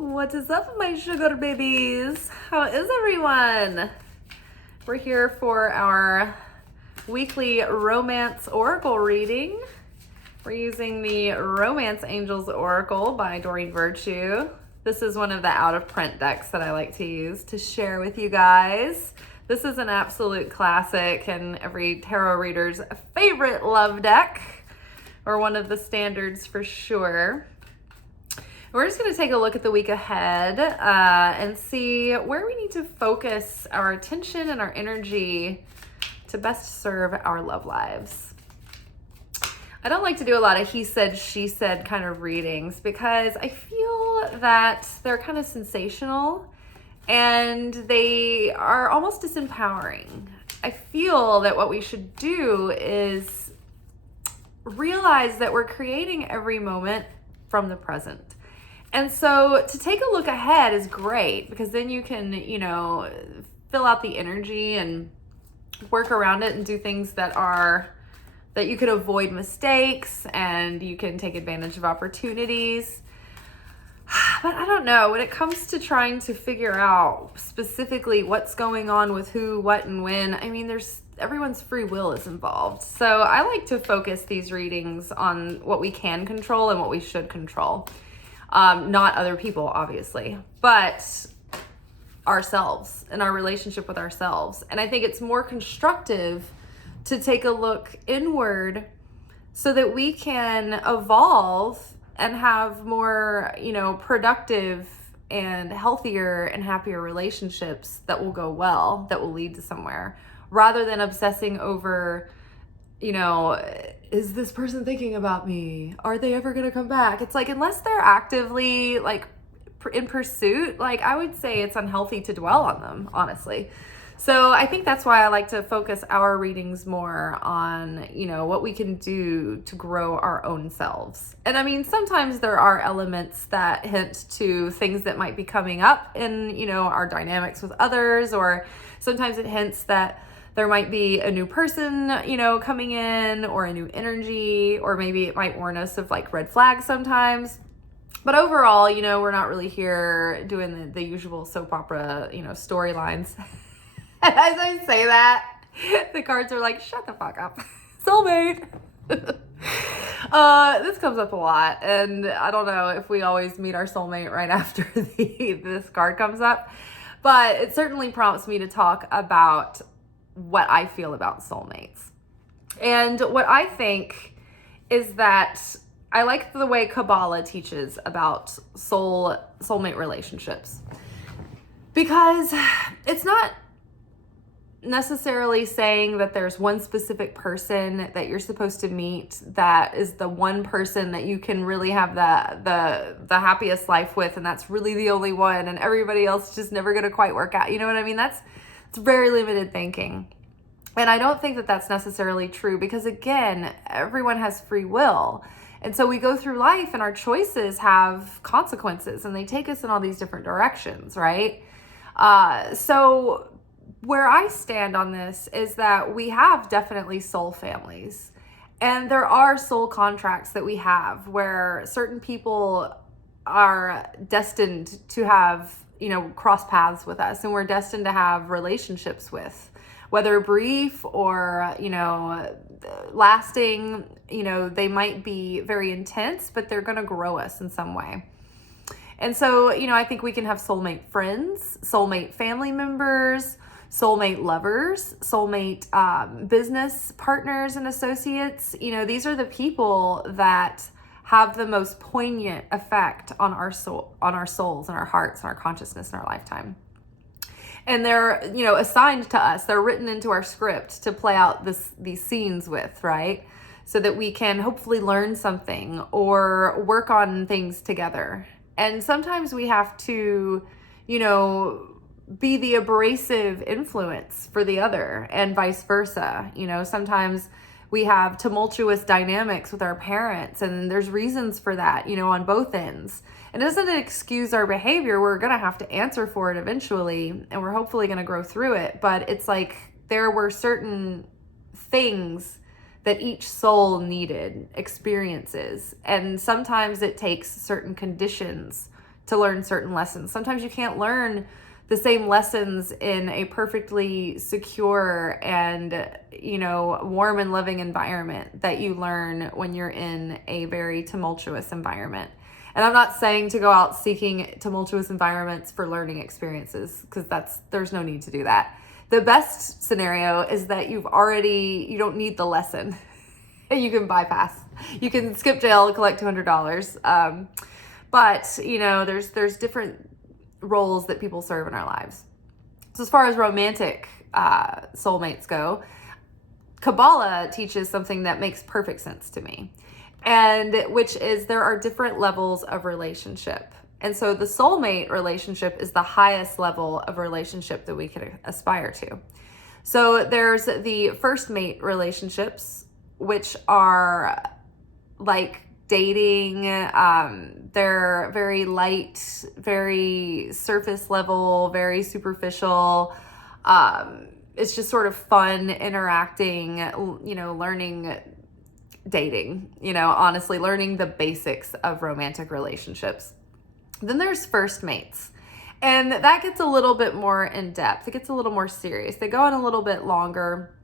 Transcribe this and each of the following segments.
What is up, my sugar babies? How is everyone? We're here for our weekly romance oracle reading. We're using the Romance Angels Oracle by Doreen Virtue. This is one of the out-of-print decks that I like to use to share with you guys. This is an absolute classic and every tarot reader's favorite love deck, or one of the standards for sure. We're just going to take a look at the week ahead and see where we need to focus our attention and our energy to best serve our love lives. I don't like to do a lot of he said, she said kind of readings because I feel that they're kind of sensational and they are almost disempowering. I feel that what we should do is realize that we're creating every moment from the present. And so to take a look ahead is great because then you can, fill out the energy and work around it and do things that you can avoid mistakes and you can take advantage of opportunities. But I don't know, when it comes to trying to figure out specifically what's going on with who, what, and when, everyone's free will is involved. So I like to focus these readings on what we can control and what we should control. Not other people, obviously, but ourselves and our relationship with ourselves. And I think it's more constructive to take a look inward so that we can evolve and have more, productive and healthier and happier relationships that will go well, that will lead to somewhere, rather than obsessing over, is this person thinking about me? Are they ever going to come back? It's like, unless they're actively in pursuit, I would say it's unhealthy to dwell on them, honestly. So I think that's why I like to focus our readings more on, what we can do to grow our own selves. And sometimes there are elements that hint to things that might be coming up in, our dynamics with others, or sometimes it hints that there might be a new person, coming in, or a new energy, or maybe it might warn us of red flags sometimes. But overall, we're not really here doing the usual soap opera, storylines. And as I say that, the cards are like, shut the fuck up. Soulmate. This comes up a lot, and I don't know if we always meet our soulmate right after this card comes up, but it certainly prompts me to talk about what I feel about soulmates. And what I think is that I like the way Kabbalah teaches about soulmate relationships, because it's not necessarily saying that there's one specific person that you're supposed to meet that is the one person that you can really have the happiest life with, and that's really the only one, and everybody else is just never going to quite work out. You know what I mean? It's very limited thinking. And I don't think that that's necessarily true because, again, everyone has free will. And so we go through life and our choices have consequences and they take us in all these different directions, right? So where I stand on this is that we have definitely soul families. And there are soul contracts that we have where certain people are destined to have, cross paths with us, and we're destined to have relationships with, whether brief or, lasting. They might be very intense, but they're going to grow us in some way. And so, I think we can have soulmate friends, soulmate family members, soulmate lovers, soulmate business partners and associates. These are the people that have the most poignant effect on our soul, on our souls and our hearts and our consciousness in our lifetime. And they're, assigned to us. They're written into our script to play out these scenes with, right? So that we can hopefully learn something or work on things together. And sometimes we have to, be the abrasive influence for the other, and vice versa. Sometimes we have tumultuous dynamics with our parents, and there's reasons for that, on both ends. And it doesn't excuse our behavior. We're going to have to answer for it eventually, and we're hopefully going to grow through it. But it's like there were certain things that each soul needed, experiences. And sometimes it takes certain conditions to learn certain lessons. Sometimes you can't learn the same lessons in a perfectly secure and, warm and loving environment that you learn when you're in a very tumultuous environment. And I'm not saying to go out seeking tumultuous environments for learning experiences, because there's no need to do that. The best scenario is that you don't need the lesson. You can bypass. You can skip jail and collect $200. But there's different roles that people serve in our lives. So as far as romantic soulmates go, Kabbalah teaches something that makes perfect sense to me, and which is there are different levels of relationship. And so the soulmate relationship is the highest level of relationship that we can aspire to. So there's the first mate relationships, which are like dating. They're very light, very surface level, very superficial. It's just sort of fun interacting, learning, dating, honestly, learning the basics of romantic relationships. Then there's first mates, and that gets a little bit more in depth. It gets a little more serious. They go on a little bit longer.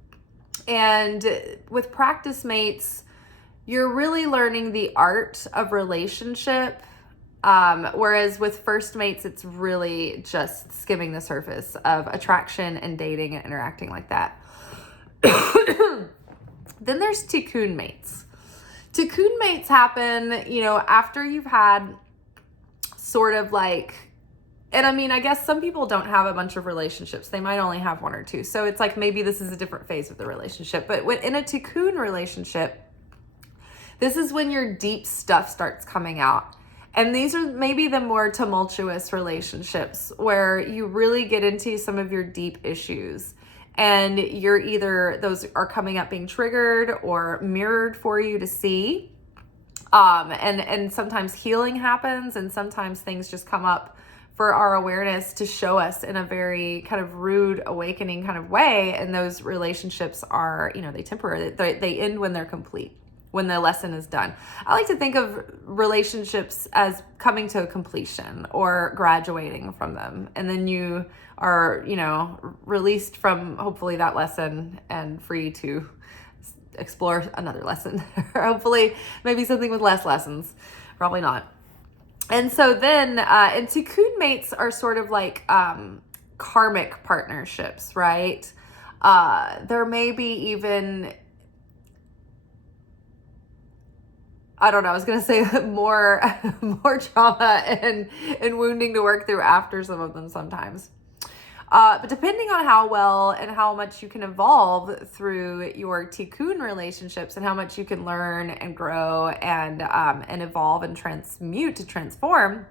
And with practice mates, you're really learning the art of relationship. Whereas with first mates, it's really just skimming the surface of attraction and dating and interacting like that. Then there's tikkun mates. Tikkun mates happen, after you've had sort of like, and I mean, I guess some people don't have a bunch of relationships. They might only have one or two. So it's like maybe this is a different phase of the relationship. But in a tikkun relationship, this is when your deep stuff starts coming out. And these are maybe the more tumultuous relationships where you really get into some of your deep issues. And you're either, those are coming up being triggered or mirrored for you to see. And sometimes healing happens, and sometimes things just come up for our awareness to show us in a very kind of rude awakening kind of way. And those relationships are, they temporary. They end when they're complete, when the lesson is done. I like to think of relationships as coming to a completion or graduating from them. And then you are, released from hopefully that lesson and free to explore another lesson. Or hopefully maybe something with less lessons. Probably not. And so then, and tikkun mates are sort of like karmic partnerships, right? There may be even, I don't know, I was going to say more trauma and wounding to work through after some of them sometimes. But depending on how well and how much you can evolve through your tikkun relationships and how much you can learn and grow and evolve and transform,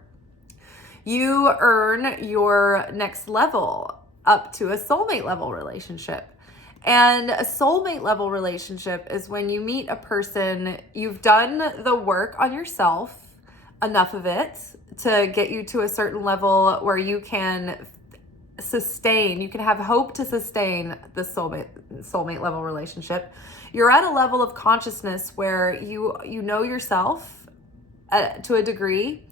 you earn your next level up to a soulmate level relationship. And a soulmate level relationship is when you meet a person, you've done the work on yourself, enough of it to get you to a certain level where you can sustain, you can have hope to sustain the soulmate level relationship. You're at a level of consciousness where you know yourself to a degree,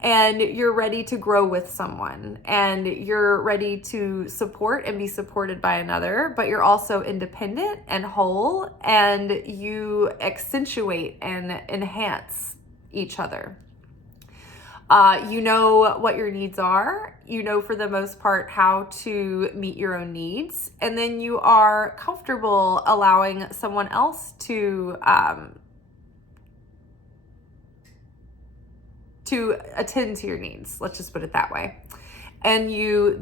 and you're ready to grow with someone, and you're ready to support and be supported by another, but you're also independent and whole, and you accentuate and enhance each other. You know what your needs are. You know, for the most part, how to meet your own needs. And then you are comfortable allowing someone else to attend to your needs. Let's just put it that way. And you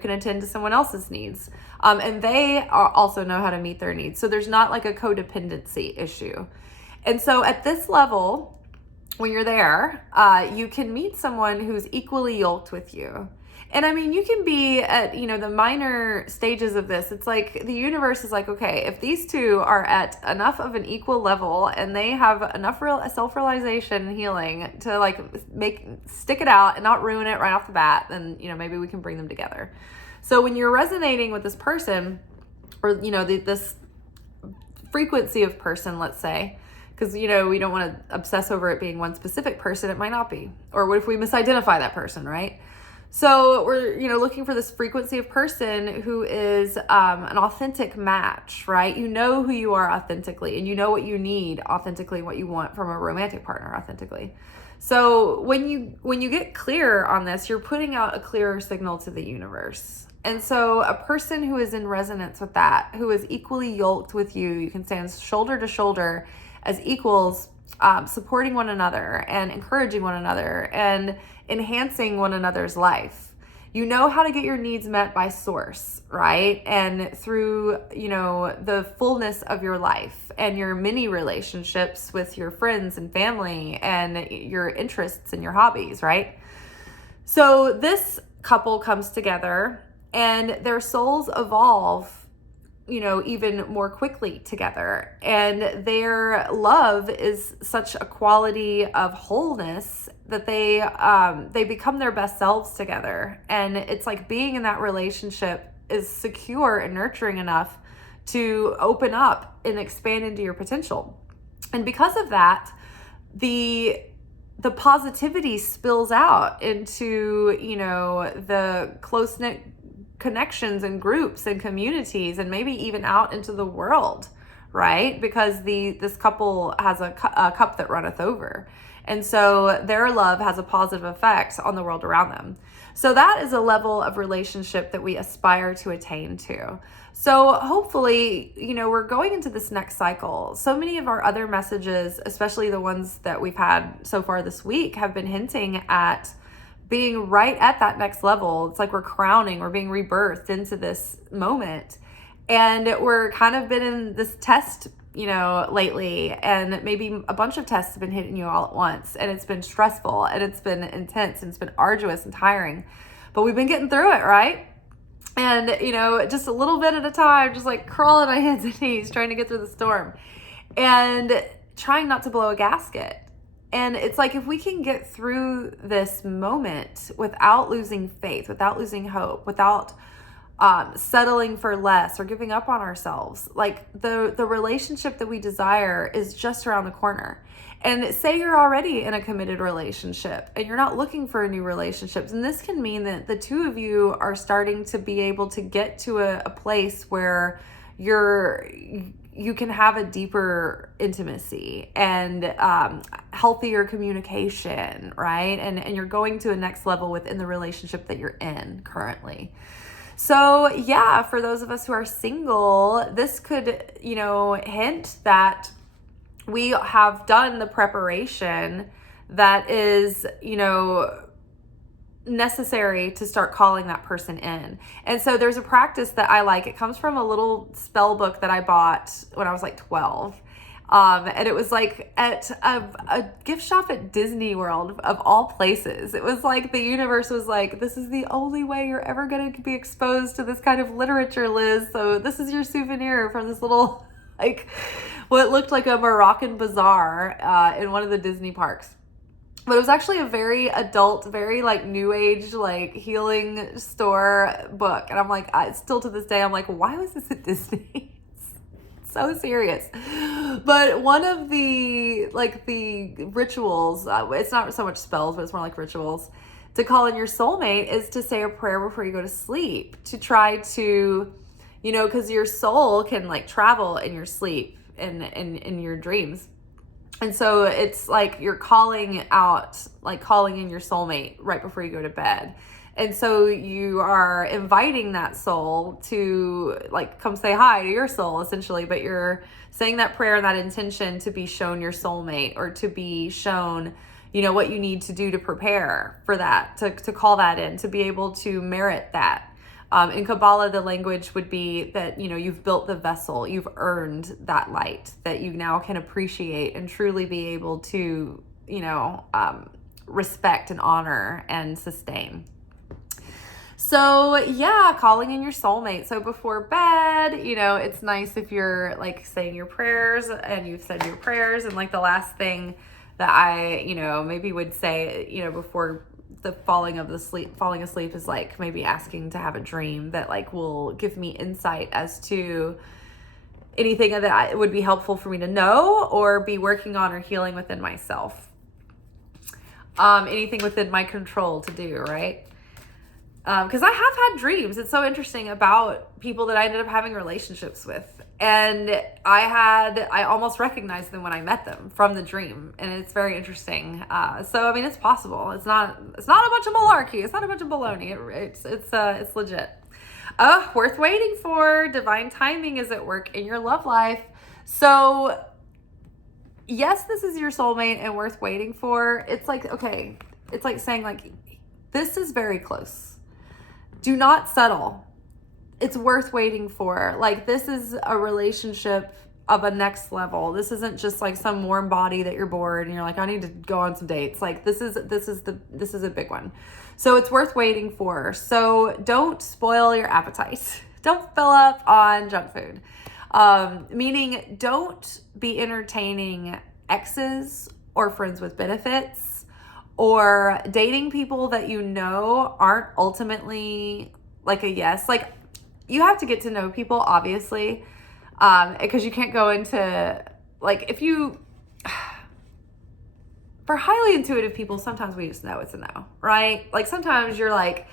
can attend to someone else's needs. And they also know how to meet their needs. So there's not like a codependency issue. And so at this level, when you're there, you can meet someone who's equally yoked with you. And I mean, you can be at, the minor stages of this. It's like the universe is like, okay, if these two are at enough of an equal level and they have enough real self-realization and healing to like stick it out and not ruin it right off the bat, then, maybe we can bring them together. So when you're resonating with this person, or, this frequency of person, let's say, Because, we don't want to obsess over it being one specific person. It might not be. Or what if we misidentify that person, right? So we're, looking for this frequency of person who is an authentic match, right? You know who you are authentically, and you know what you need authentically, what you want from a romantic partner authentically. So when you get clear on this, you're putting out a clearer signal to the universe. And so a person who is in resonance with that, who is equally yoked with you, you can stand shoulder to shoulder as equals, supporting one another and encouraging one another and enhancing one another's life. You know how to get your needs met by source, right? And through, the fullness of your life and your many relationships with your friends and family and your interests and your hobbies, right? So this couple comes together and their souls evolve, even more quickly together. And their love is such a quality of wholeness that they become their best selves together. And it's like being in that relationship is secure and nurturing enough to open up and expand into your potential. And because of that, the positivity spills out into, the close-knit connections and groups and communities, and maybe even out into the world, right? Because this couple has a cup that runneth over. And so their love has a positive effect on the world around them. So that is a level of relationship that we aspire to attain to. So hopefully, we're going into this next cycle. So many of our other messages, especially the ones that we've had so far this week, have been hinting at being right at that next level. It's like we're crowning, we're being rebirthed into this moment. And we're kind of been in this test, lately. And maybe a bunch of tests have been hitting you all at once. And it's been stressful and it's been intense and it's been arduous and tiring. But we've been getting through it, right? And, just a little bit at a time, just like crawling on my hands and knees, trying to get through the storm and trying not to blow a gasket. And it's like, if we can get through this moment without losing faith, without losing hope, without settling for less or giving up on ourselves, like the relationship that we desire is just around the corner. And say you're already in a committed relationship and you're not looking for a new relationship. And this can mean that the two of you are starting to be able to get to a place where you can have a deeper intimacy and healthier communication, right? And you're going to a next level within the relationship that you're in currently. So yeah, for those of us who are single, this could, hint that we have done the preparation that is, necessary to start calling that person in. And so there's a practice that I like. It comes from a little spell book that I bought when I was like 12. And it was like at a gift shop at Disney World of all places. It was like the universe was like, this is the only way you're ever going to be exposed to this kind of literature, Liz. So this is your souvenir from this little, like, what looked like a Moroccan bazaar in one of the Disney parks. But it was actually a very adult, very like new age, like healing store book. And I'm like, still to this day, I'm like, why was this at Disney? So serious. But one of the rituals, it's not so much spells, but it's more like rituals to call in your soulmate is to say a prayer before you go to sleep, to try to, because your soul can like travel in your sleep and in your dreams. And so it's like you're calling out, like calling in your soulmate right before you go to bed. And so you are inviting that soul to like come say hi to your soul essentially, but you're saying that prayer and that intention to be shown your soulmate or to be shown, what you need to do to prepare for that, to call that in, to be able to merit that. In Kabbalah, the language would be that, you've built the vessel, you've earned that light that you now can appreciate and truly be able to, respect and honor and sustain. So yeah, calling in your soulmate. So before bed, it's nice if you're like saying your prayers and you've said your prayers. And like the last thing that I, maybe would say, before the falling asleep is like maybe asking to have a dream that like will give me insight as to, anything that would be helpful for me to know or be working on or healing within myself. Anything within my control to do, right? Because I have had dreams. It's so interesting about people that I ended up having relationships with. And I almost recognized them when I met them from the dream. And it's very interesting. So, I mean, it's possible. It's not a bunch of malarkey. It's not a bunch of baloney. It's legit. Worth waiting for. Divine timing is at work in your love life. So, yes, this is your soulmate and worth waiting for. It's like, okay, it's like saying like, this is very close. Do not settle. It's worth waiting for. Like, this is a relationship of a next level. This isn't just like some warm body that you're bored and you're like, I need to go on some dates. Like, this is a big one. So it's worth waiting for. So don't spoil your appetite. Don't fill up on junk food. Meaning don't be entertaining exes or friends with benefits or dating people that you know aren't ultimately like a yes. Like, you have to get to know people, obviously, because you can't go into, like, for highly intuitive people, sometimes we just know it's a no, right? Like, sometimes you're like,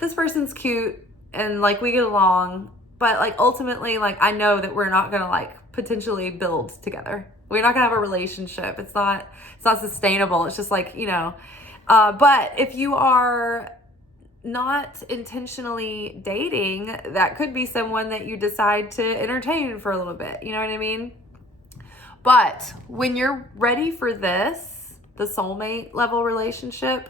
this person's cute and like we get along, but like ultimately, like, I know that we're not gonna like potentially build together. We're not gonna have a relationship. It's not sustainable. It's just like, you know, but if you are not intentionally dating, that could be someone that you decide to entertain for a little bit. You know what I mean? But when you're ready for this, the soulmate level relationship,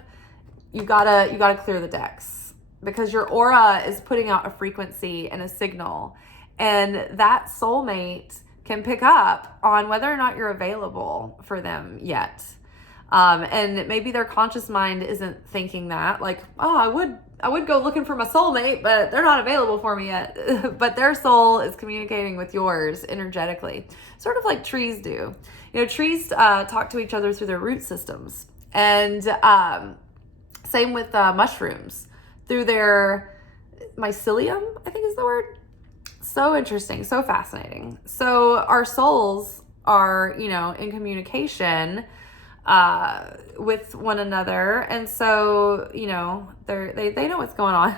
you gotta clear the decks, because your aura is putting out a frequency and a signal, and that soulmate can pick up on whether or not you're available for them yet. And maybe their conscious mind isn't thinking that, like, oh, I would go looking for my soulmate, but they're not available for me yet. But their soul is communicating with yours energetically, sort of like trees do. You know, trees talk to each other through their root systems, and same with mushrooms through their mycelium, I think is the word. So interesting, so fascinating. So our souls are, you know, in communication with one another, and so, you know, they know what's going on.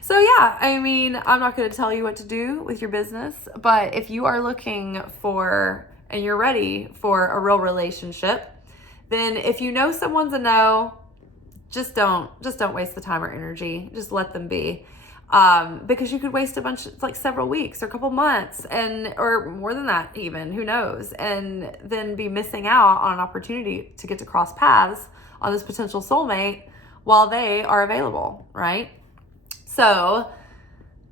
So yeah, I mean, I'm not going to tell you what to do with your business, but if you are looking for and you're ready for a real relationship, then if you know someone's a no, just don't waste the time or energy. Just let them be. Because you could waste like several weeks or a couple months, or more than that even, who knows, and then be missing out on an opportunity to get to cross paths on this potential soulmate while they are available, right? So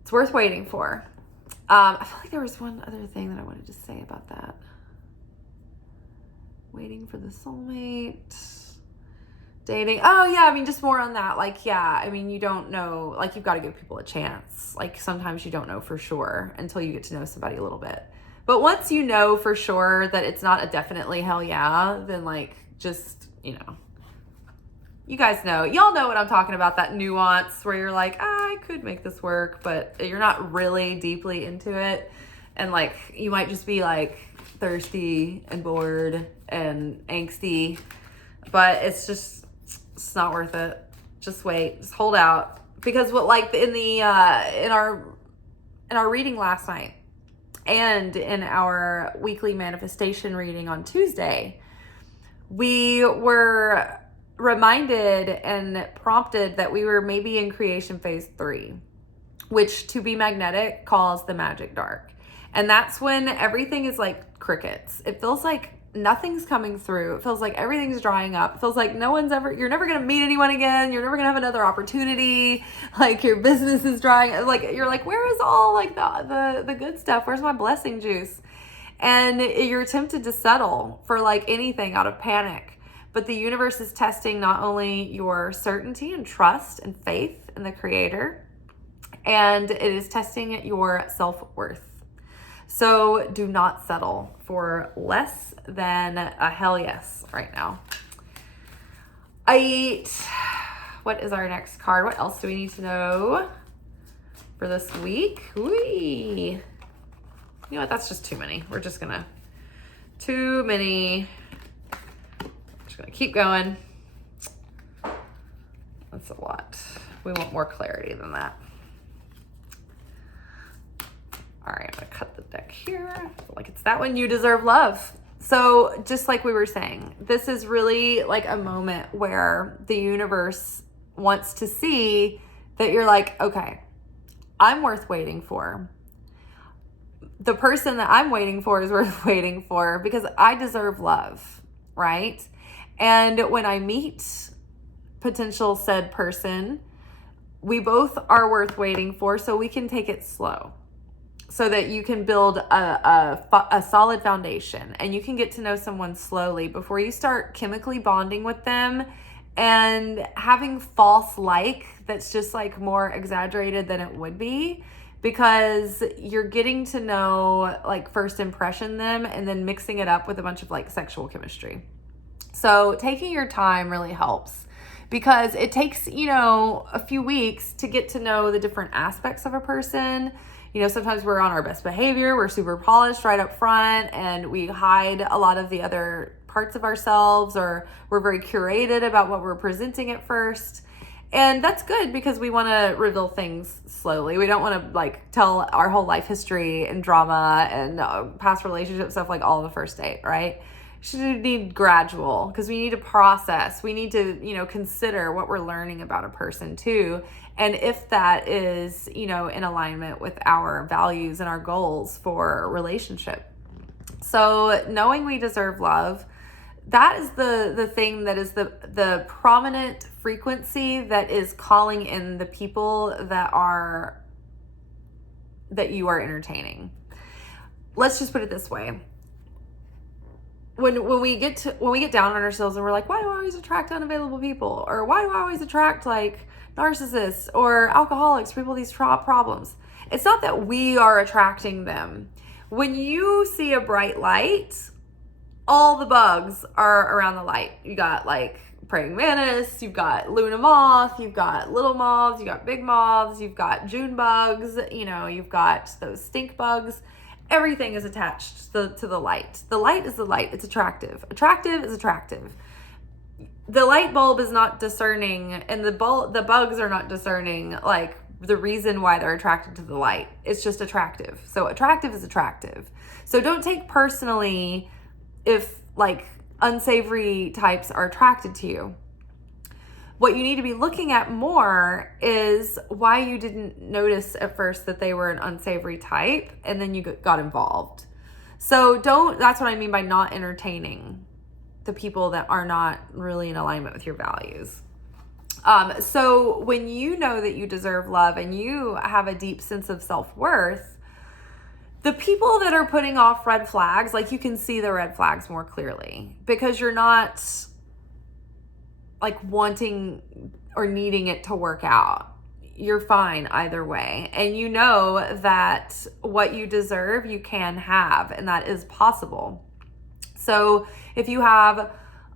it's worth waiting for. I feel like there was one other thing that I wanted to say about that. Waiting for the soulmate. Dating. Oh yeah, I mean, just more on that. Like, yeah, I mean, you don't know, like, you've got to give people a chance. Like, sometimes you don't know for sure until you get to know somebody a little bit. But once you know for sure that it's not a definitely hell yeah, then like, just, you know, you guys know, y'all know what I'm talking about, that nuance where you're like, I could make this work, but you're not really deeply into it. And like, you might just be like thirsty and bored and angsty, but it's not worth it. Just wait. Just hold out. Because what, like, in our reading last night and in our weekly manifestation reading on Tuesday, we were reminded and prompted that we were maybe in creation phase 3, which, to be magnetic, calls the magic dark. And that's when everything is like crickets. It feels like nothing's coming through. It feels like everything's drying up. It feels like you're never going to meet anyone again. You're never going to have another opportunity. Like, your business is drying. Like, you're like, where is all like the good stuff? Where's my blessing juice? And you're tempted to settle for like anything out of panic. But the universe is testing not only your certainty and trust and faith in the creator, and it is testing your self-worth. So do not settle for less than a hell yes right now. What is our next card? What else do we need to know for this week? you know what? That's just too many. We're just gonna, too many. Just gonna keep going. That's a lot. We want more clarity than that. All right, I'm gonna cut the deck here. I feel like it's that one, you deserve love. So just like we were saying, this is really like a moment where the universe wants to see that you're like, okay, I'm worth waiting for. The person that I'm waiting for is worth waiting for because I deserve love, right? And when I meet potential said person, we both are worth waiting for, so we can take it slow so that you can build a solid foundation and you can get to know someone slowly before you start chemically bonding with them and having false like that's just like more exaggerated than it would be, because you're getting to know like first impression them and then mixing it up with a bunch of like sexual chemistry. So taking your time really helps, because it takes, you know, a few weeks to get to know the different aspects of a person. You know, sometimes we're on our best behavior, we're super polished right up front, and we hide a lot of the other parts of ourselves, or we're very curated about what we're presenting at first. And that's good because we want to reveal things slowly. We don't want to like tell our whole life history and drama and past relationship stuff like all on the first date, right? Should need gradual, because we need to process. We need to, you know, consider what we're learning about a person too. And if that is, you know, in alignment with our values and our goals for a relationship. So knowing we deserve love, that is the thing that is the prominent frequency that is calling in the people that you are entertaining. Let's just put it this way. When we get down on ourselves and we're like, why do I always attract unavailable people? Or why do I always attract like narcissists or alcoholics, people with these problems? It's not that we are attracting them. When you see a bright light, all the bugs are around the light. You got like praying mantis, you've got Luna moth, you've got little moths, you've got big moths, you've got June bugs, you know, you've got those stink bugs. Everything is attached to the light. The light is the light. It's attractive. Attractive is attractive. The light bulb is not discerning, and the bugs are not discerning like the reason why they're attracted to the light. It's just attractive. So attractive is attractive. So don't take personally if like unsavory types are attracted to you. What you need to be looking at more is why you didn't notice at first that they were an unsavory type and then you got involved. So that's what I mean by not entertaining the people that are not really in alignment with your values. So when you know that you deserve love and you have a deep sense of self-worth, the people that are putting off red flags, like you can see the red flags more clearly because you're not like wanting or needing it to work out. You're fine either way. And you know that what you deserve, you can have, and that is possible. So if you have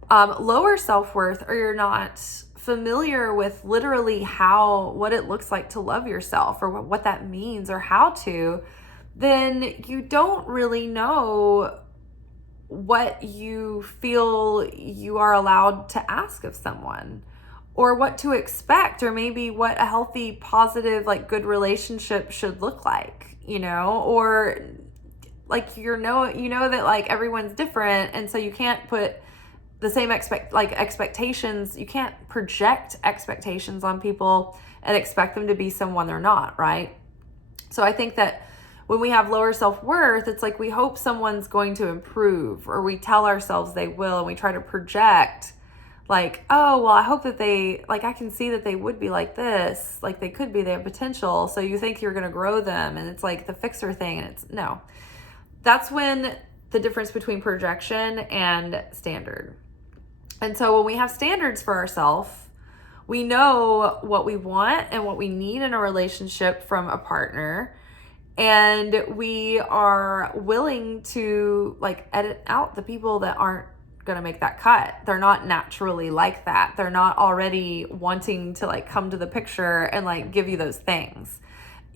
lower self-worth, or you're not familiar with literally what it looks like to love yourself, or what that means, or how to, then you don't really know what you feel you are allowed to ask of someone, or what to expect, or maybe what a healthy, positive, like good relationship should look like, you know, or like you know that like everyone's different, and so you can't put the same expectations. You can't project expectations on people and expect them to be someone they're not, right? So I think that when we have lower self-worth, it's like we hope someone's going to improve, or we tell ourselves they will, and we try to project like, oh, well, I hope that they, like, I can see that they would be like this, like they could be, they have potential. So you think you're going to grow them, and it's like the fixer thing, and it's no. That's when the difference between projection and standard. And so when we have standards for ourselves, we know what we want and what we need in a relationship from a partner. And we are willing to like edit out the people that aren't going to make that cut. They're not naturally like that. They're not already wanting to like come to the picture and like give you those things.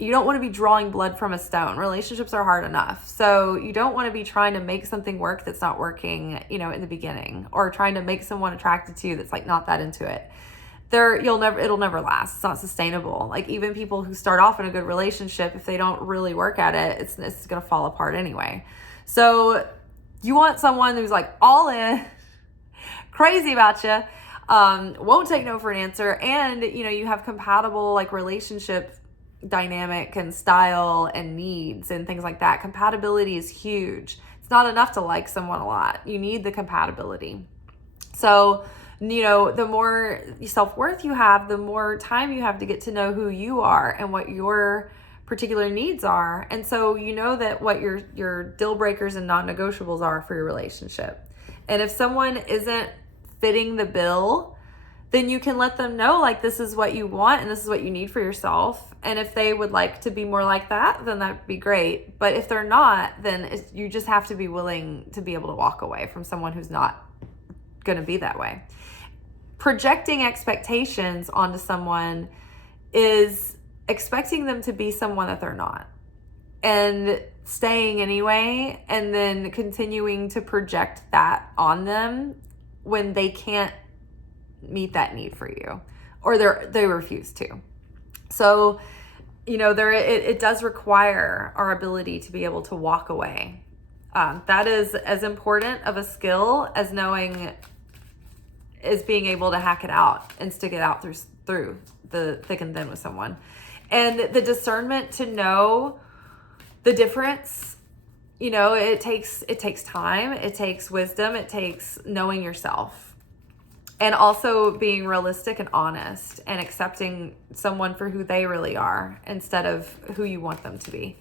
you don't want to be drawing blood from a stone. Relationships are hard enough. So you don't want to be trying to make something work that's not working, in the beginning, or trying to make someone attracted to you that's like not that into it. It'll never last. It's not sustainable. Like even people who start off in a good relationship, if they don't really work at it, it's going to fall apart anyway. So you want someone who's like all in, crazy about you, won't take no for an answer, and you have compatible like relationship dynamic and style and needs and things like that. Compatibility is huge. It's not enough to like someone a lot. You need the compatibility. So the more self-worth you have, the more time you have to get to know who you are and what your particular needs are. And so that what your deal breakers and non-negotiables are for your relationship. And if someone isn't fitting the bill, then you can let them know, like, this is what you want and this is what you need for yourself. And if they would like to be more like that, then that'd be great. But if they're not, then you just have to be willing to be able to walk away from someone who's not going to be that way. Projecting expectations onto someone is expecting them to be someone that they're not, and staying anyway, and then continuing to project that on them when they can't meet that need for you, or they refuse to. So, it does require our ability to be able to walk away. That is as important of a skill as being able to hack it out and stick it out through the thick and thin with someone. And the discernment to know the difference, it takes time, it takes wisdom, it takes knowing yourself, and also being realistic and honest and accepting someone for who they really are instead of who you want them to be.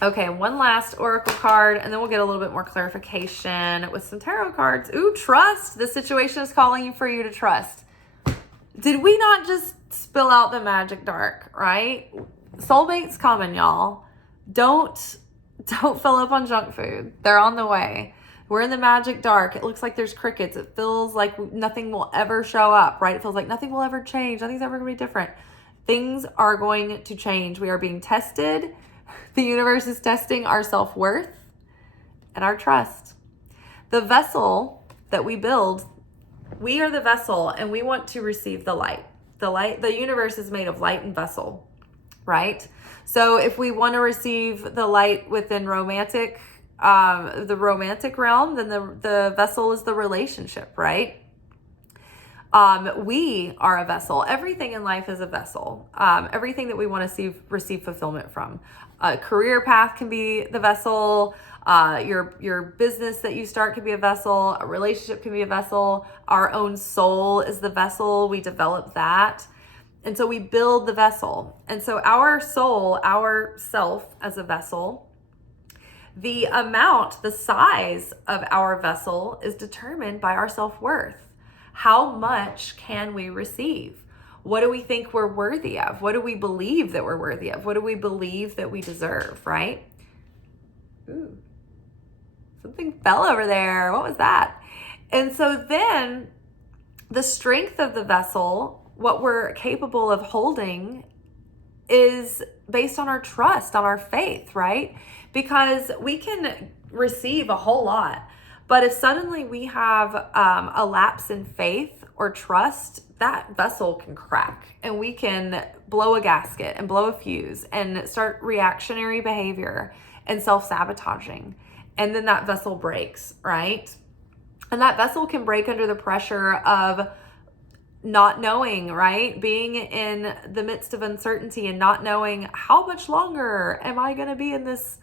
Okay, one last oracle card, and then we'll get a little bit more clarification with some tarot cards. Ooh, trust. The situation is calling for you to trust. Did we not just spill out the magic dark, right? Soulmates coming, y'all. Don't fill up on junk food. They're on the way. We're in the magic dark. It looks like there's crickets. It feels like nothing will ever show up, right? It feels like nothing will ever change. Nothing's ever going to be different. Things are going to change. We are being tested. The universe is testing our self-worth and our trust. The vessel that we build, we are the vessel, and we want to receive the light. The universe is made of light and vessel, right? So if we want to receive the light within the romantic realm, then the vessel is the relationship, right? We are a vessel. Everything in life is a vessel. Everything that we want to receive fulfillment from. A career path can be the vessel. Your business that you start can be a vessel. A relationship can be a vessel. Our own soul is the vessel. We develop that. And so we build the vessel. And so our soul, our self as a vessel, the size of our vessel is determined by our self-worth. How much can we receive? What do we think we're worthy of? What do we believe that we're worthy of? What do we believe that we deserve, right? Ooh, something fell over there. What was that? And so then the strength of the vessel, what we're capable of holding, is based on our trust, on our faith, right? Because we can receive a whole lot, but if suddenly we have a lapse in faith or trust, that vessel can crack, and we can blow a gasket and blow a fuse and start reactionary behavior and self-sabotaging. And then that vessel breaks, right? And that vessel can break under the pressure of not knowing, right? Being in the midst of uncertainty and not knowing how much longer am I going to be in this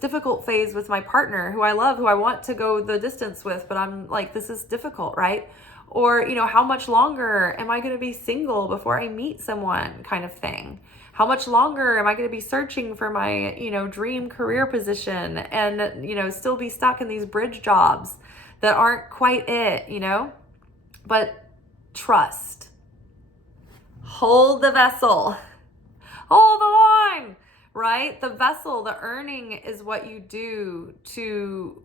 difficult phase with my partner who I love, who I want to go the distance with, but I'm like, this is difficult, right? Or, how much longer am I going to be single before I meet someone, kind of thing? How much longer am I going to be searching for my, dream career position and, still be stuck in these bridge jobs that aren't quite it, But trust. Hold the vessel. Hold the line, right? The vessel, the earning is what you do to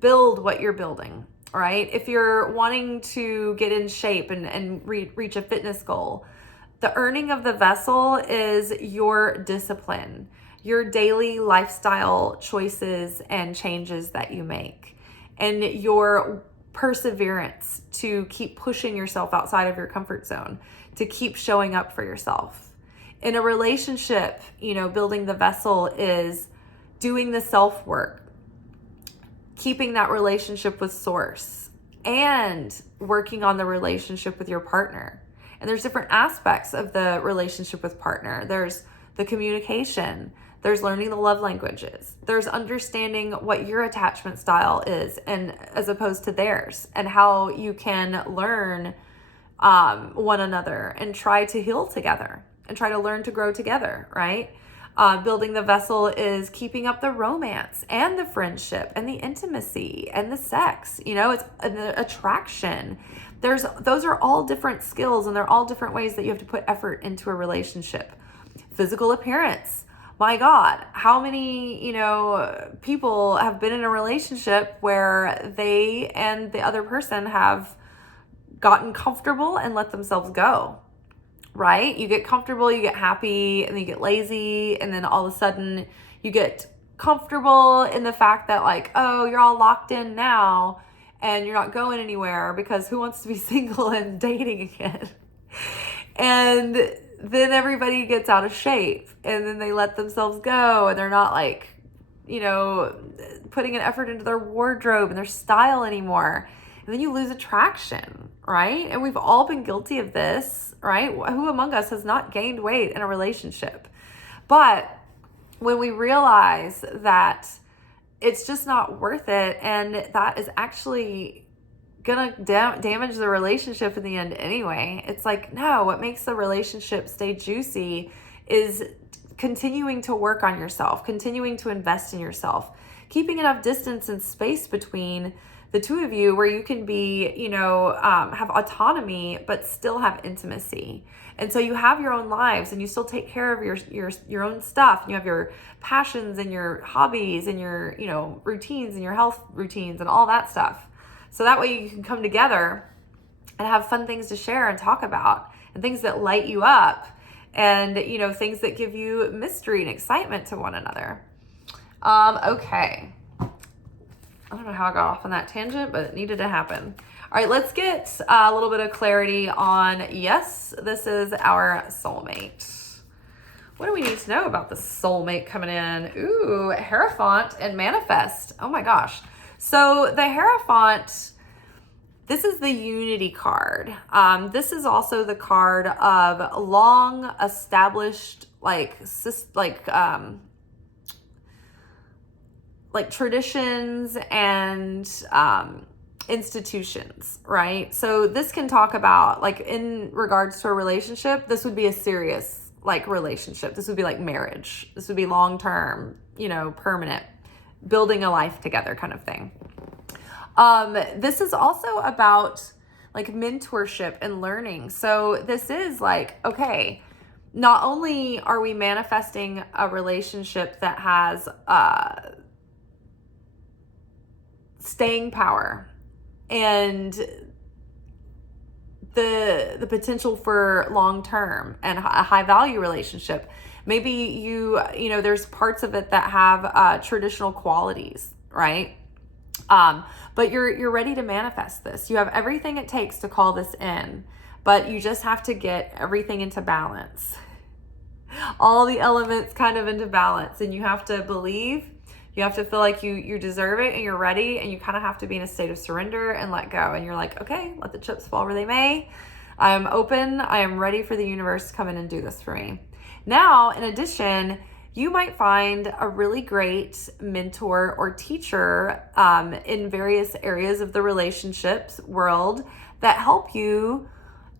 build what you're building, right? If you're wanting to get in shape and reach a fitness goal, The earning of the vessel is your discipline, your daily lifestyle choices and changes that you make, and your perseverance to keep pushing yourself outside of your comfort zone, to keep showing up for yourself. In a relationship, building the vessel is doing the self-work, keeping that relationship with source, and working on the relationship with your partner. And there's different aspects of the relationship with partner. There's the communication. There's learning the love languages. There's understanding what your attachment style is, and as opposed to theirs, and how you can learn one another and try to heal together and try to learn to grow together, right? Building the vessel is keeping up the romance and the friendship and the intimacy and the sex, it's the attraction. Those are all different skills, and they're all different ways that you have to put effort into a relationship. Physical appearance. My God, how many, people have been in a relationship where they and the other person have gotten comfortable and let themselves go, right? You get comfortable, you get happy, and then you get lazy, and then all of a sudden you get comfortable in the fact that like, oh, you're all locked in now and you're not going anywhere, because who wants to be single and dating again? And then everybody gets out of shape, and then they let themselves go, and they're not like, putting an effort into their wardrobe and their style anymore. And then you lose attraction, right? And we've all been guilty of this, right? Who among us has not gained weight in a relationship? But when we realize that it's just not worth it, and that is actually gonna damage the relationship in the end anyway, it's like, no, what makes the relationship stay juicy is continuing to work on yourself, continuing to invest in yourself, keeping enough distance and space between the two of you where you can be, have autonomy, but still have intimacy. And so you have your own lives, and you still take care of your own stuff. You have your passions and your hobbies and your, routines and your health routines and all that stuff. So that way you can come together and have fun things to share and talk about, and things that light you up, and, things that give you mystery and excitement to one another. Okay. I don't know how I got off on that tangent, but it needed to happen. All right, let's get a little bit of clarity on, yes, this is our soulmate. What do we need to know about the soulmate coming in? Ooh, Hierophant and Manifest. Oh my gosh. So the Hierophant, this is the Unity card. This is also the card of long established, like traditions and institutions, right? So this can talk about, like, in regards to a relationship, this would be a serious relationship. This would be like marriage. This would be long-term, permanent, building a life together kind of thing. This is also about like mentorship and learning. So this is like, okay, not only are we manifesting a relationship that has staying power and the potential for long-term and a high value relationship. Maybe there's parts of it that have traditional qualities, right? But you're ready to manifest this. You have everything it takes to call this in, but you just have to get everything into balance. All the elements kind of into balance, and you have to believe. You have to feel like you deserve it, and you're ready, and you kind of have to be in a state of surrender and let go. And you're like, okay, let the chips fall where they may. I am open. I am ready for the universe to come in and do this for me. Now, in addition, you might find a really great mentor or teacher in various areas of the relationships world that help you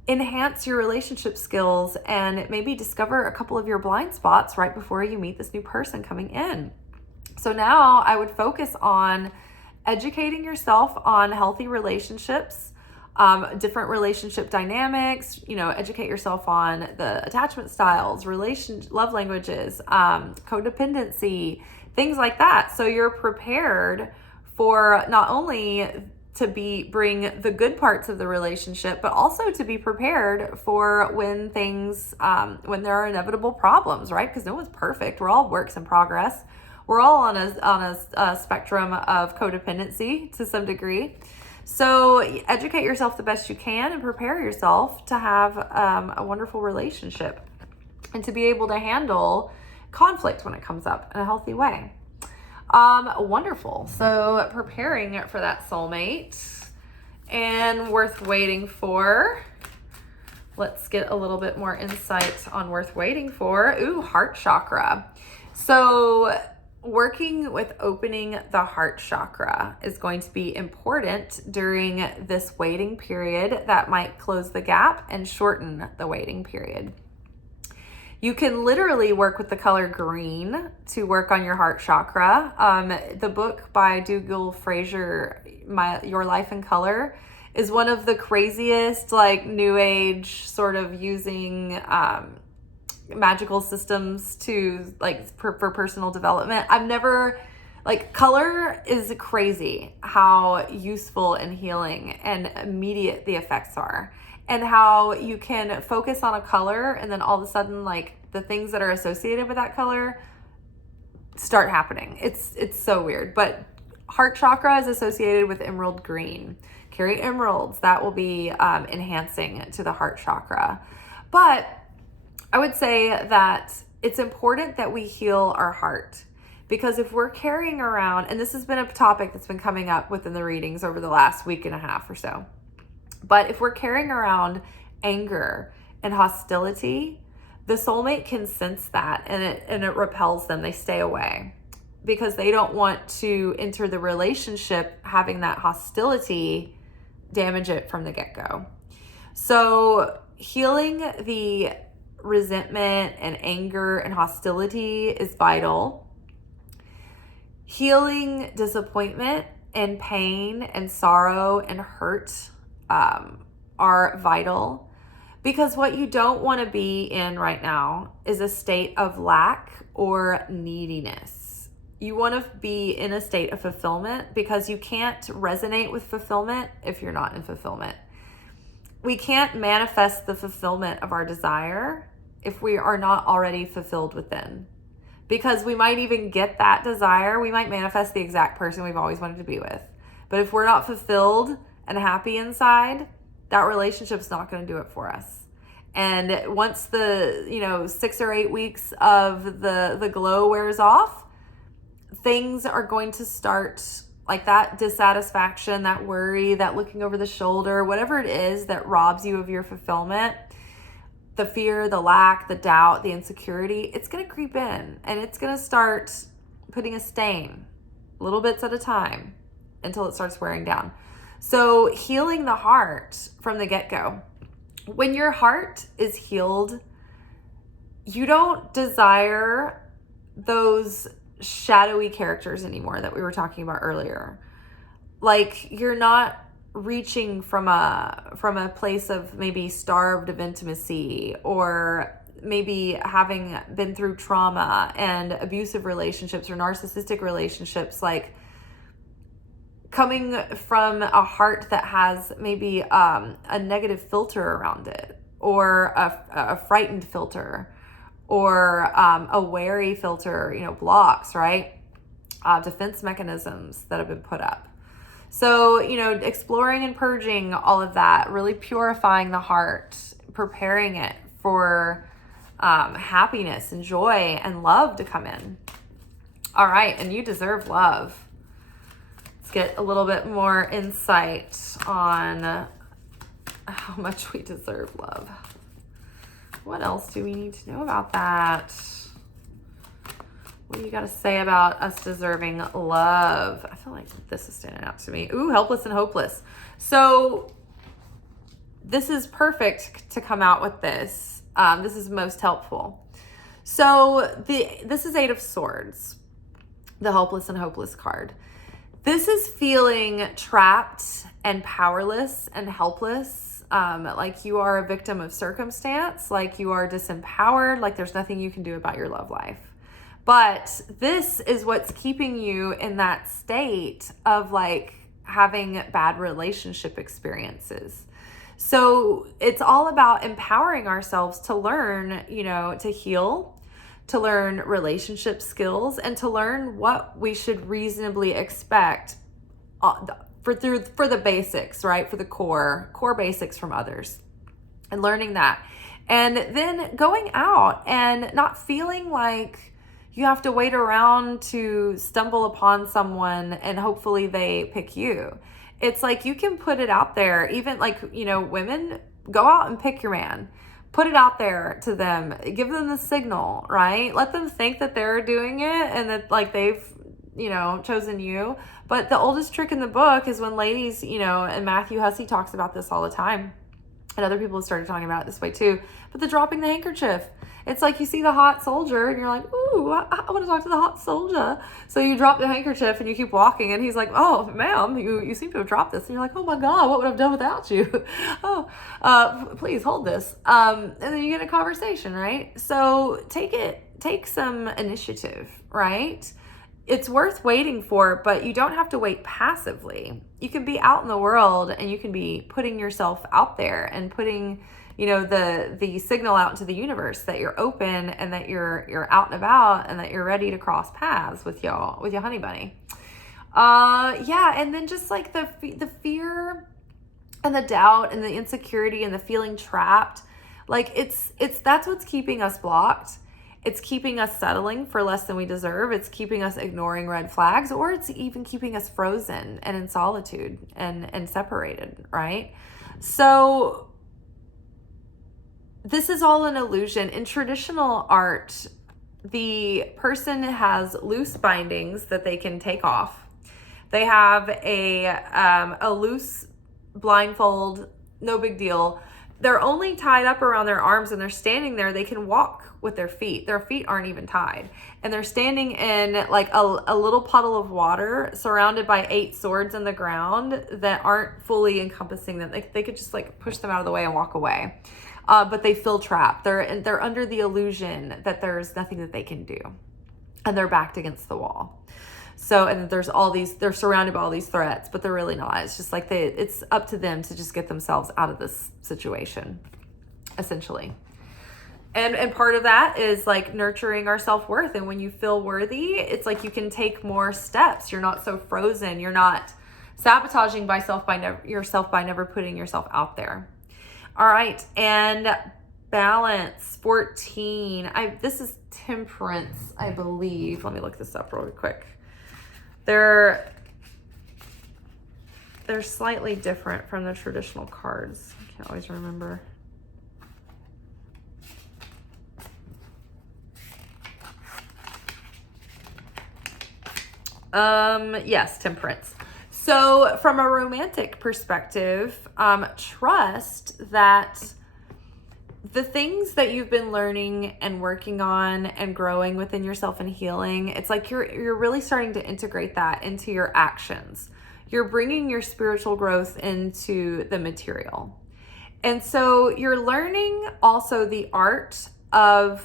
enhance your relationship skills and maybe discover a couple of your blind spots right before you meet this new person coming in. So now I would focus on educating yourself on healthy relationships, different relationship dynamics, educate yourself on the attachment styles, love languages, codependency, things like that. So you're prepared for not only bring the good parts of the relationship, but also to be prepared for when when there are inevitable problems, right? Because no one's perfect. We're all works in progress. We're all on a spectrum of codependency to some degree. So educate yourself the best you can and prepare yourself to have a wonderful relationship and to be able to handle conflict when it comes up in a healthy way. Wonderful. So preparing for that soulmate and worth waiting for. Let's get a little bit more insight on worth waiting for. Ooh, heart chakra. So working with opening the heart chakra is going to be important during this waiting period that might close the gap and shorten the waiting period. You can literally work with the color green to work on your heart chakra. The book by Dougal Fraser, Your Life in Color, is one of the craziest, like, new age sort of using magical systems to, like, for personal development. I've never, like, color is crazy how useful and healing and immediate the effects are, and how you can focus on a color and then all of a sudden, like, the things that are associated with that color start happening. It's so weird. But heart chakra is associated with emerald green. Carry emeralds. That will be enhancing to the heart chakra. But I would say that it's important that we heal our heart, because if we're carrying around, and this has been a topic that's been coming up within the readings over the last week and a half or so, but if we're carrying around anger and hostility, the soulmate can sense that, and it repels them. They stay away because they don't want to enter the relationship having that hostility damage it from the get-go. So healing the resentment and anger and hostility is vital. Healing disappointment and pain and sorrow and hurt are vital, because what you don't want to be in right now is a state of lack or neediness. You want to be in a state of fulfillment, because you can't resonate with fulfillment if you're not in fulfillment. We can't manifest the fulfillment of our desire if we are not already fulfilled within, because we might even get that desire. We might manifest the exact person we've always wanted to be with. But if we're not fulfilled and happy inside, that relationship's not going to do it for us. And once the 6 or 8 weeks of the glow wears off, things are going to start, like that dissatisfaction, that worry, that looking over the shoulder, whatever it is that robs you of your fulfillment, the fear, the lack, the doubt, the insecurity, it's going to creep in, and it's going to start putting a stain, little bits at a time, until it starts wearing down. So healing the heart from the get-go. When your heart is healed, you don't desire those shadowy characters anymore that we were talking about earlier. Like, you're not reaching from a place of maybe starved of intimacy, or maybe having been through trauma and abusive relationships or narcissistic relationships, like coming from a heart that has maybe a negative filter around it, or a frightened filter, or a wary filter, blocks, right? Defense mechanisms that have been put up. So, exploring and purging all of that, really purifying the heart, preparing it for happiness and joy and love to come in. All right, and you deserve love. Let's get a little bit more insight on how much we deserve love. What else do we need to know about that? What do you got to say about us deserving love? I feel like this is standing out to me. Ooh, helpless and hopeless. So this is perfect to come out with this. This is most helpful. So this is 8 of Swords, the helpless and hopeless card. This is feeling trapped and powerless and helpless, like you are a victim of circumstance, like you are disempowered, like there's nothing you can do about your love life. But this is what's keeping you in that state of like having bad relationship experiences. So it's all about empowering ourselves to learn, to heal, to learn relationship skills, and to learn what we should reasonably expect for the basics, right? For the core basics from others, and learning that. And then going out and not feeling like you have to wait around to stumble upon someone and hopefully they pick you. It's like you can put it out there. Even like, women, go out and pick your man. Put it out there to them. Give them the signal, right? Let them think that they're doing it and that like they've, chosen you. But the oldest trick in the book is when ladies, and Matthew Hussey talks about this all the time. And other people have started talking about it this way too. But the dropping the handkerchief. It's like you see the hot soldier and you're like, ooh, I want to talk to the hot soldier. So you drop the handkerchief and you keep walking and he's like, oh, ma'am, you seem to have dropped this. And you're like, oh my God, what would I have done without you? Please hold this. And then you get a conversation, right? So take some initiative, right? It's worth waiting for, but you don't have to wait passively. You can be out in the world and you can be putting yourself out there and putting, the signal out into the universe that you're open and that you're out and about and that you're ready to cross paths with your honey bunny. And then just like the fear and the doubt and the insecurity and the feeling trapped, like it's that's what's keeping us blocked. It's keeping us settling for less than we deserve. It's keeping us ignoring red flags, or it's even keeping us frozen and in solitude and separated, right? So this is all an illusion. In traditional art, the person has loose bindings that they can take off. They have a loose blindfold, no big deal. They're only tied up around their arms and they're standing there. They can walk with their feet. Their feet aren't even tied. And they're standing in like a little puddle of water surrounded by 8 swords in the ground that aren't fully encompassing them. They could just like push them out of the way and walk away. But they feel trapped. They're under the illusion that there's nothing that they can do. And they're backed against the wall. So, and they're surrounded by all these threats, but they're really not. It's just like it's up to them to just get themselves out of this situation, essentially. And part of that is like nurturing our self-worth. And when you feel worthy, it's like you can take more steps. You're not so frozen. You're not sabotaging yourself by never putting yourself out there. All right. And balance 14. This is temperance, I believe. Let me look this up really quick. They're slightly different from the traditional cards. I can't always remember. Yes, temperance. So from a romantic perspective, trust that the things that you've been learning and working on and growing within yourself and healing, it's like you're really starting to integrate that into your actions. You're bringing your spiritual growth into the material. And so you're learning also the art of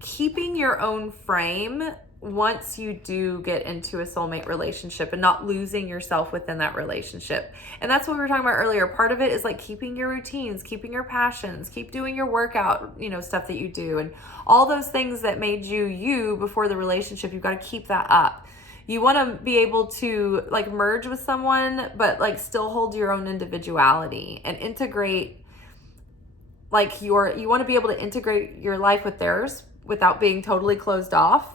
keeping your own frame once you do get into a soulmate relationship and not losing yourself within that relationship. And that's what we were talking about earlier. Part of it is like keeping your routines, keeping your passions, keep doing your workout, stuff that you do, and all those things that made you before the relationship. You've got to keep that up. You want to be able to like merge with someone, but like still hold your own individuality and integrate like you want to be able to integrate your life with theirs without being totally closed off,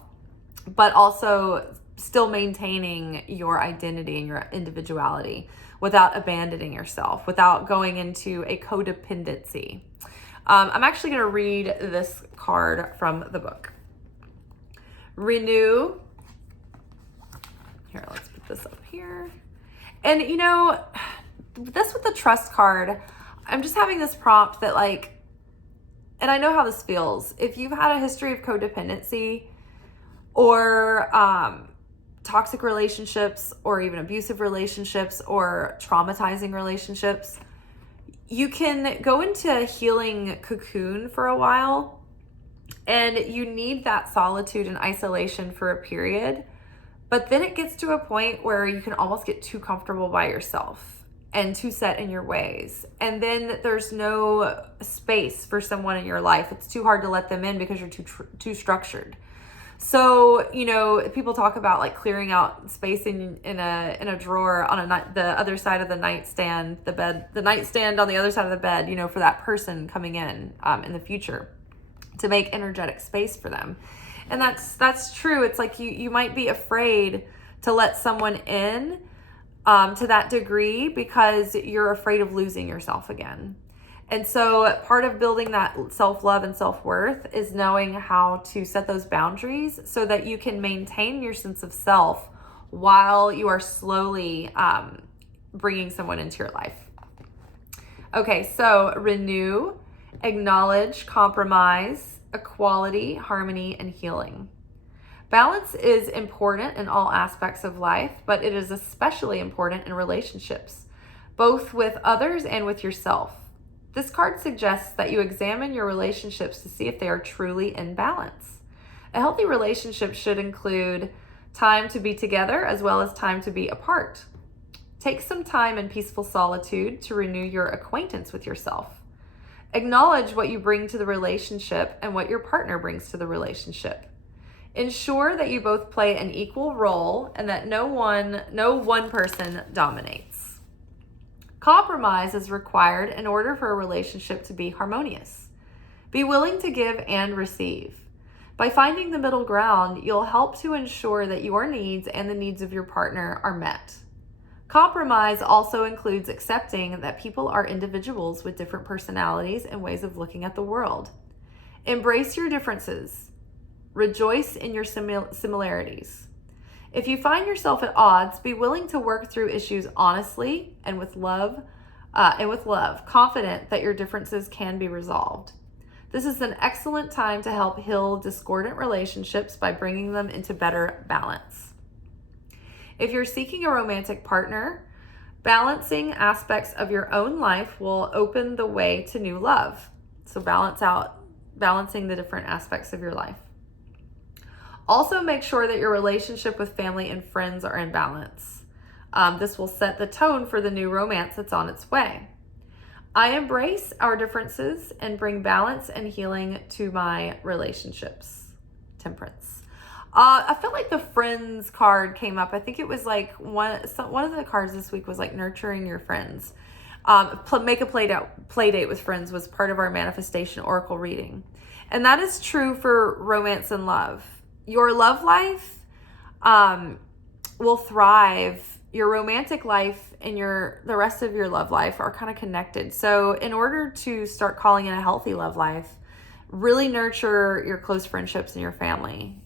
but also still maintaining your identity and your individuality without abandoning yourself, without going into a codependency. I'm actually going to read this card from the book. Renew. Here, let's put this up here. And this with the trust card, I'm just having this prompt that like, and I know how this feels. If you've had a history of codependency, or toxic relationships, or even abusive relationships, or traumatizing relationships, you can go into a healing cocoon for a while, and you need that solitude and isolation for a period But then it gets to a point where you can almost get too comfortable by yourself and too set in your ways. And then there's no space for someone in your life. It's too hard to let them in because you're too structured. So, you know, people talk about like clearing out space in a drawer on the other side of the nightstand, the nightstand on the other side of the bed, you know, for that person coming in the future, to make energetic space for them. And that's true. It's like you might be afraid to let someone in to that degree because you're afraid of losing yourself again. And so part of building that self-love and self-worth is knowing how to set those boundaries so that you can maintain your sense of self while you are slowly bringing someone into your life. Okay, so renew, acknowledge, compromise, equality, harmony, and healing. Balance is important in all aspects of life, but it is especially important in relationships, both with others and with yourself. This card suggests that you examine your relationships to see if they are truly in balance. A healthy relationship should include time to be together as well as time to be apart. Take some time in peaceful solitude to renew your acquaintance with yourself. Acknowledge what you bring to the relationship and what your partner brings to the relationship. Ensure that you both play an equal role and that no one person dominates. Compromise is required in order for a relationship to be harmonious. Be willing to give and receive. By finding the middle ground, you'll help to ensure that your needs and the needs of your partner are met. Compromise also includes accepting that people are individuals with different personalities and ways of looking at the world. Embrace your differences. Rejoice in your similarities. If you find yourself at odds, be willing to work through issues honestly and with love, confident that your differences can be resolved. This is an excellent time to help heal discordant relationships by bringing them into better balance. If you're seeking a romantic partner, balancing aspects of your own life will open the way to new love. So balancing the different aspects of your life. Also, make sure that your relationship with family and friends are in balance. This will set the tone for the new romance that's on its way. I embrace our differences and bring balance and healing to my relationships. Temperance. I felt like the friends card came up. I think it was like one of the cards this week was like nurturing your friends. Make a play date with friends was part of our manifestation oracle reading. And that is true for romance and love. Your love life will thrive. Your romantic life and the rest of your love life are kind of connected. So in order to start calling in a healthy love life, really nurture your close friendships and your family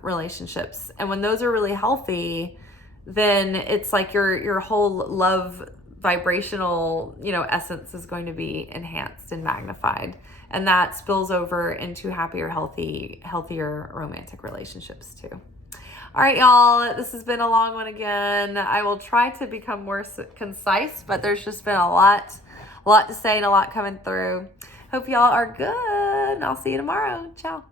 relationships. And when those are really healthy, then it's like your whole love vibrational, essence is going to be enhanced and magnified. And that spills over into healthier romantic relationships too. All right, y'all, this has been a long one again. I will try to become more concise, but there's just been a lot to say and a lot coming through. Hope y'all are good, and I'll see you tomorrow. Ciao.